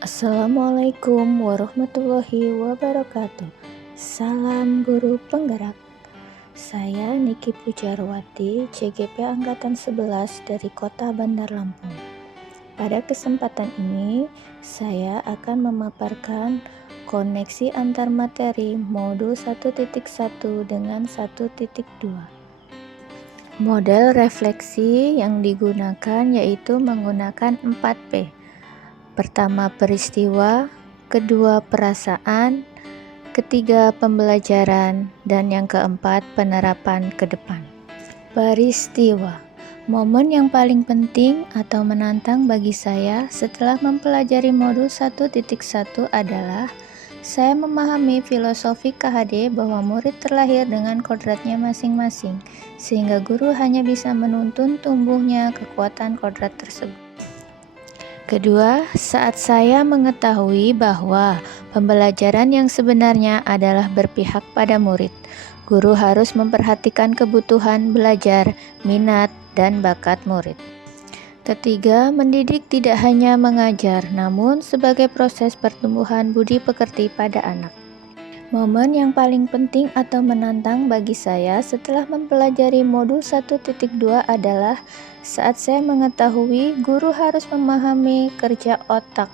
Assalamualaikum warahmatullahi wabarakatuh. Salam guru penggerak. Saya Niki Pujarwati, CGP Angkatan 11 dari Kota Bandar Lampung. Pada kesempatan ini, saya akan memaparkan koneksi antar materi modul 1.1 dengan 1.2. Model refleksi yang digunakan yaitu menggunakan 4P. Pertama, peristiwa, kedua, perasaan, ketiga, pembelajaran, dan yang keempat, penerapan ke depan. Peristiwa, momen yang paling penting atau menantang bagi saya setelah mempelajari modul 1.1 adalah saya memahami filosofi KHD bahwa murid terlahir dengan kodratnya masing-masing, sehingga guru hanya bisa menuntun tumbuhnya kekuatan kodrat tersebut. Kedua, saat saya mengetahui bahwa pembelajaran yang sebenarnya adalah berpihak pada murid, guru harus memperhatikan kebutuhan belajar, minat, dan bakat murid. Ketiga, mendidik tidak hanya mengajar, namun sebagai proses pertumbuhan budi pekerti pada anak. Momen yang paling penting atau menantang bagi saya setelah mempelajari modul 1.2 adalah saat saya mengetahui guru harus memahami kerja otak,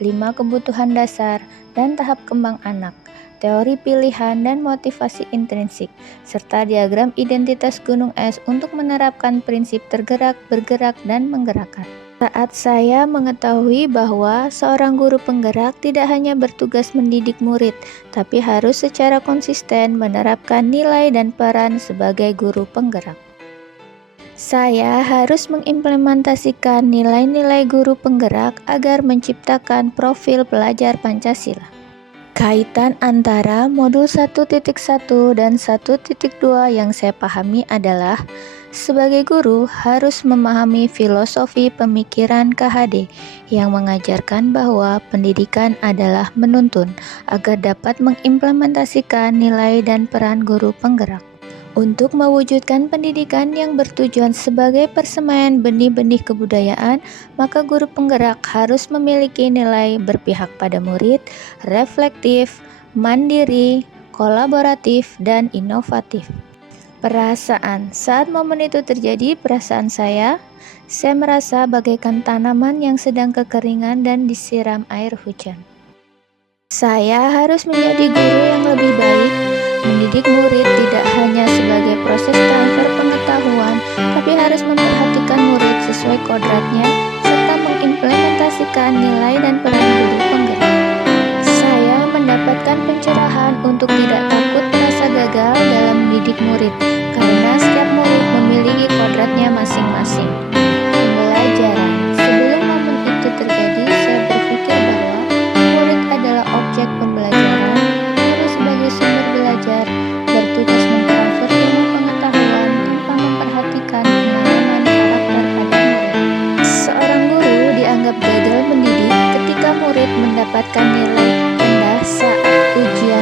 5 kebutuhan dasar, dan tahap kembang anak, teori pilihan dan motivasi intrinsik, serta diagram identitas gunung es untuk menerapkan prinsip tergerak, bergerak, dan menggerakkan. Saat saya mengetahui bahwa seorang guru penggerak tidak hanya bertugas mendidik murid, tapi harus secara konsisten menerapkan nilai dan peran sebagai guru penggerak. Saya harus mengimplementasikan nilai-nilai guru penggerak agar menciptakan profil pelajar Pancasila. Kaitan antara modul 1.1 dan 1.2 yang saya pahami adalah sebagai guru harus memahami filosofi pemikiran KHD yang mengajarkan bahwa pendidikan adalah menuntun agar dapat mengimplementasikan nilai dan peran guru penggerak. Untuk mewujudkan pendidikan yang bertujuan sebagai persemaian benih-benih kebudayaan, maka guru penggerak harus memiliki nilai berpihak pada murid, reflektif, mandiri, kolaboratif, dan inovatif. Perasaan, saat momen itu terjadi, perasaan saya merasa bagaikan tanaman yang sedang kekeringan dan disiram air hujan. Saya harus menjadi guru yang lebih baik, mendidik murid tidak hanya sebagai proses transfer pengetahuan, tapi harus memperhatikan murid sesuai kodratnya, serta mengimplementasikan nilai dan peran guru penggerak. Saya mendapatkan pencerahan untuk tidak takut merasa gagal dalam mendidik murid, karena setiap murid memiliki kodratnya masing-masing. Pembelajaran, sebelum momen itu terjadi, saya berpikir bahwa murid adalah objek pembelajaran, guru sebagai sumber belajar, bertugas mentransfer ilmu pengetahuan tanpa memperhatikan pengalaman karakter pada murid. Seorang guru dianggap gagal mendidik ketika murid mendapatkan nilai rendah saat ujian